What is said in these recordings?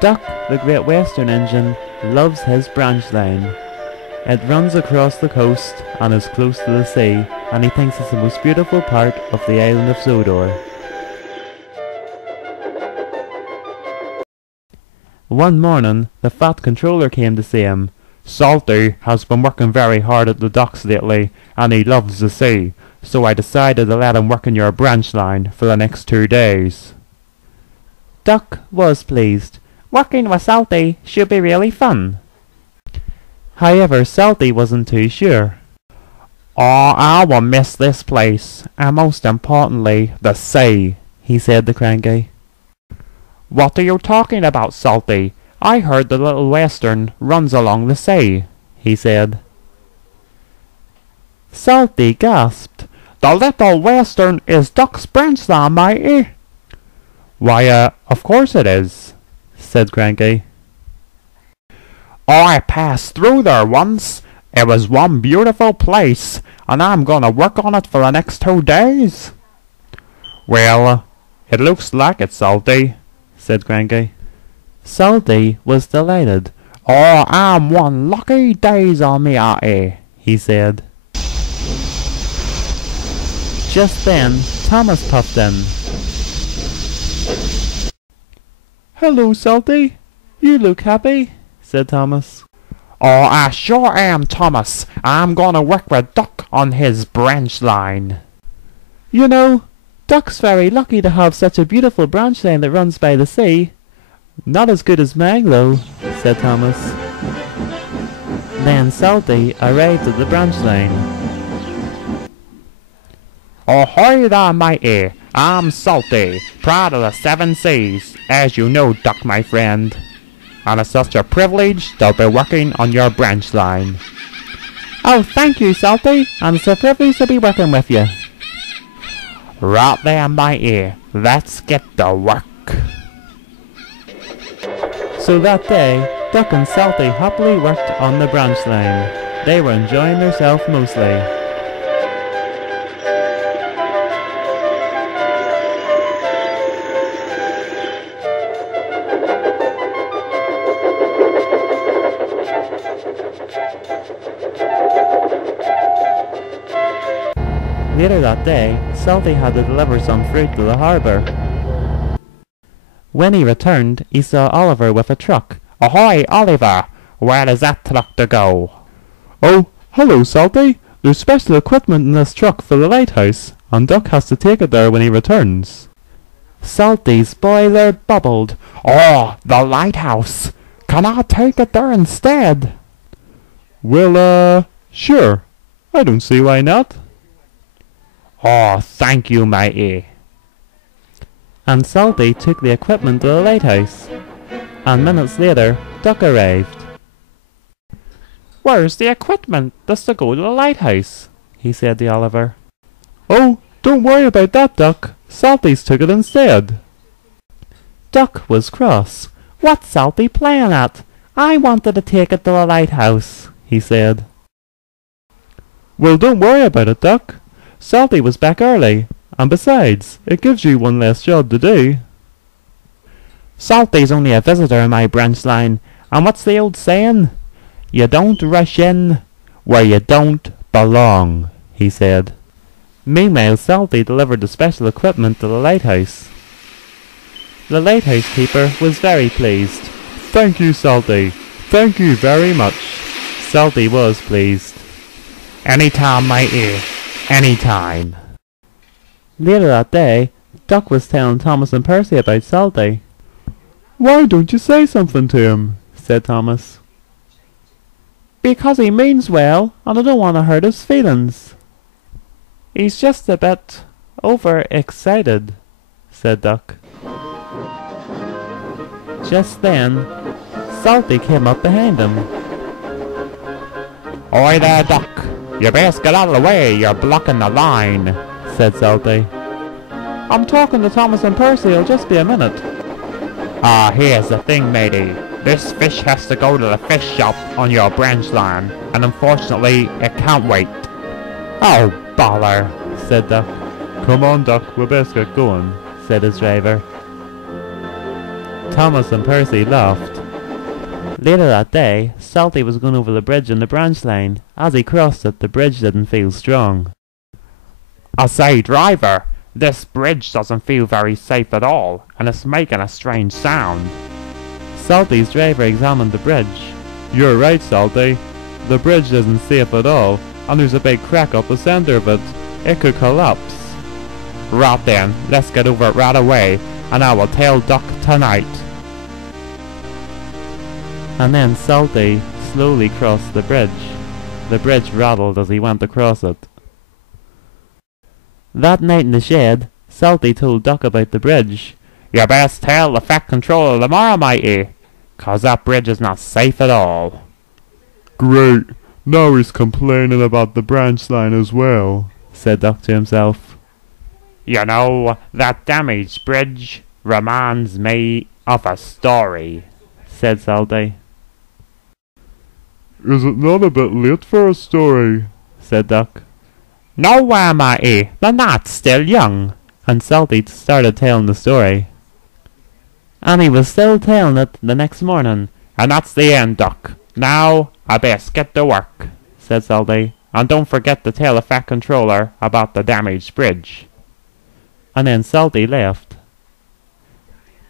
Duck, the Great Western Engine, loves his branch line. It runs across the coast and is close to the sea, and he thinks it's the most beautiful part of the island of Sodor. One morning, the fat controller came to see him. "Salty has been working very hard at the docks lately, and he loves the sea, so I decided to let him work in your branch line for the next 2 days." Duck was pleased. Working with Salty should be really fun. However, Salty wasn't too sure. "Oh, I will miss this place, and most importantly, the sea," he said to Cranky. "What are you talking about, Salty? I heard the Little Western runs along the sea," he said. Salty gasped. "The Little Western is Duck's branch line, matey." "Why, of course it is," said Cranky. "I passed through there once. It was one beautiful place, and I'm gonna work on it for the next 2 days." "Well, it looks like it, Salty," said Cranky. Salty was delighted. "Oh, I'm one lucky days on me, he said. Just then, Thomas popped in. "Hello, Salty. You look happy," said Thomas. "Oh, I sure am, Thomas. I'm gonna work with Duck on his branch line." "You know, Duck's very lucky to have such a beautiful branch line that runs by the sea. Not as good as mine, though," said Thomas. Then Salty arrived at the branch line. "Ahoy there, matey. I'm Salty, proud of the 7 seas, as you know, Duck, my friend. And it's such a privilege to be working on your branch line." "Oh, thank you, Salty, and it's a privilege to be working with you." "Right there, matey. Let's get to work." So that day, Duck and Salty happily worked on the branch line. They were enjoying themselves mostly. Later that day, Salty had to deliver some fruit to the harbour. When he returned, he saw Oliver with a truck. "Ahoy, Oliver! Where is that truck to go?" "Oh, hello, Salty. There's special equipment in this truck for the lighthouse, and Duck has to take it there when he returns." Salty's boiler bubbled. "Oh, the lighthouse! Can I take it there instead?" "Well, sure. I don't see why not." "Oh, thank you, matey." And Salty took the equipment to the lighthouse. And minutes later, Duck arrived. "Where's the equipment that's to go to the lighthouse?" he said to Oliver. "Oh, don't worry about that, Duck. Salty's took it instead." Duck was cross. "What's Salty playing at? I wanted to take it to the lighthouse," he said. "Well, don't worry about it, Duck. Salty was back early, and besides, it gives you one less job to do." "Salty's only a visitor in my branch line, and what's the old saying? You don't rush in where you don't belong," he said. Meanwhile, Salty delivered the special equipment to the lighthouse. The lighthouse keeper was very pleased. "Thank you, Salty. Thank you very much." Salty was pleased. "Anytime, matey. Anytime." Later that day, Duck was telling Thomas and Percy about Salty. "Why don't you say something to him?" said Thomas. "Because he means well, and I don't want to hurt his feelings. He's just a bit overexcited," said Duck. Just then, Salty came up behind him. "Oi there, Duck! You best get out of the way, you're blocking the line," said Salty. "I'm talking to Thomas and Percy, it'll just be a minute." Here's the thing, matey. This fish has to go to the fish shop on your branch line, and unfortunately, it can't wait." "Oh, bother," said Duck. "Come on, Duck, we best get going," said his driver. Thomas and Percy laughed. Later that day, Salty was going over the bridge on the branch line. As he crossed it, the bridge didn't feel strong. "I say, driver, this bridge doesn't feel very safe at all, and it's making a strange sound." Salty's driver examined the bridge. "You're right, Salty. The bridge isn't safe at all, and there's a big crack up the center of it. It could collapse." "Right then, let's get over it right away, and I will tell Duck tonight." And then Salty slowly crossed the bridge. The bridge rattled as he went across it. That night in the shed, Salty told Duck about the bridge. "You best tell the Fat Controller tomorrow, matey, 'cause that bridge is not safe at all." "Great, now he's complaining about the branch line as well," said Duck to himself. "You know, that damaged bridge reminds me of a story," said Salty. "Is it not a bit late for a story?" said Duck. "No way, matey, the night's still young." And Salty started telling the story. And he was still telling it the next morning. "And that's the end, Duck. Now, I best get to work," said Salty. "And don't forget to tell the Fat Controller about the damaged bridge." And then Salty left.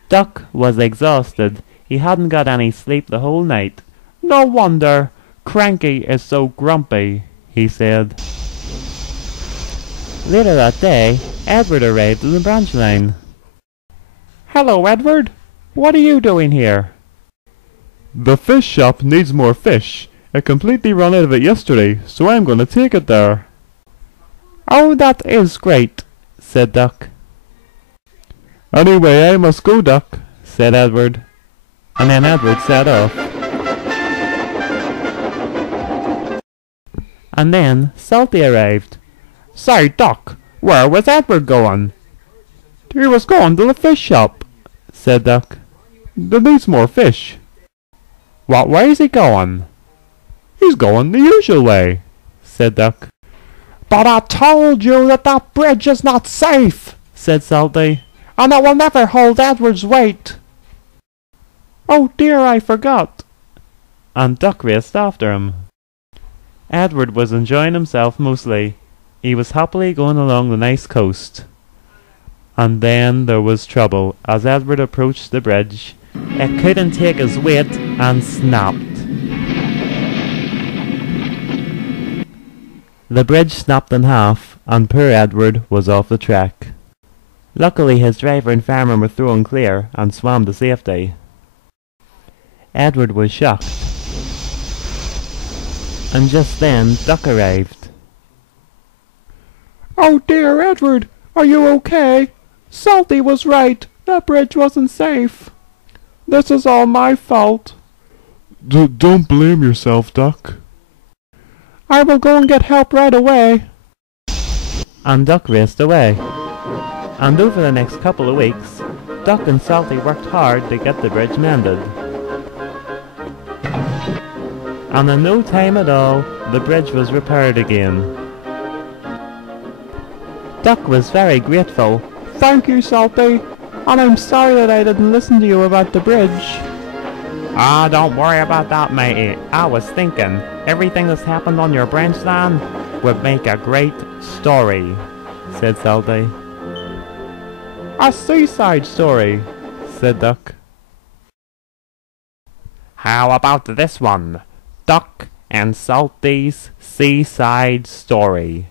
Duck was exhausted. He hadn't got any sleep the whole night. "No wonder Cranky is so grumpy," he said. Later that day, Edward arrived at the branch line. "Hello, Edward. What are you doing here?" "The fish shop needs more fish. It completely ran out of it yesterday, so I'm going to take it there." "Oh, that is great," said Duck. "Anyway, I must go, Duck," said Edward. And then Edward set off. And then Salty arrived. "Say, Duck, where was Edward going?" "He was going to the fish shop," said Duck. "There needs more fish." "What way is he going?" "He's going the usual way," said Duck. "But I told you that that bridge is not safe," said Salty. "and it will never hold Edward's weight." "Oh dear, I forgot." And Duck raced after him. Edward was enjoying himself mostly. He was happily going along the nice coast. And then there was trouble. As Edward approached the bridge, it couldn't take his weight and snapped. The bridge snapped in half, and poor Edward was off the track. Luckily his driver and farmer were thrown clear and swam to safety. Edward was shocked. And just then Duck arrived. "Oh dear, Edward, are you okay? Salty was right. That bridge wasn't safe. This is all my fault." Don't blame yourself, Duck." "I will go and get help right away." And Duck raced away. And over the next couple of weeks, Duck and Salty worked hard to get the bridge mended. And in no time at all, the bridge was repaired again. Duck was very grateful. "Thank you, Salty, and I'm sorry that I didn't listen to you about the bridge." Don't worry about that, matey. I was thinking, everything that's happened on your branch line would make a great story, said Salty. "A seaside story," said Duck. "How about this one? Duck and Salty's Seaside Story."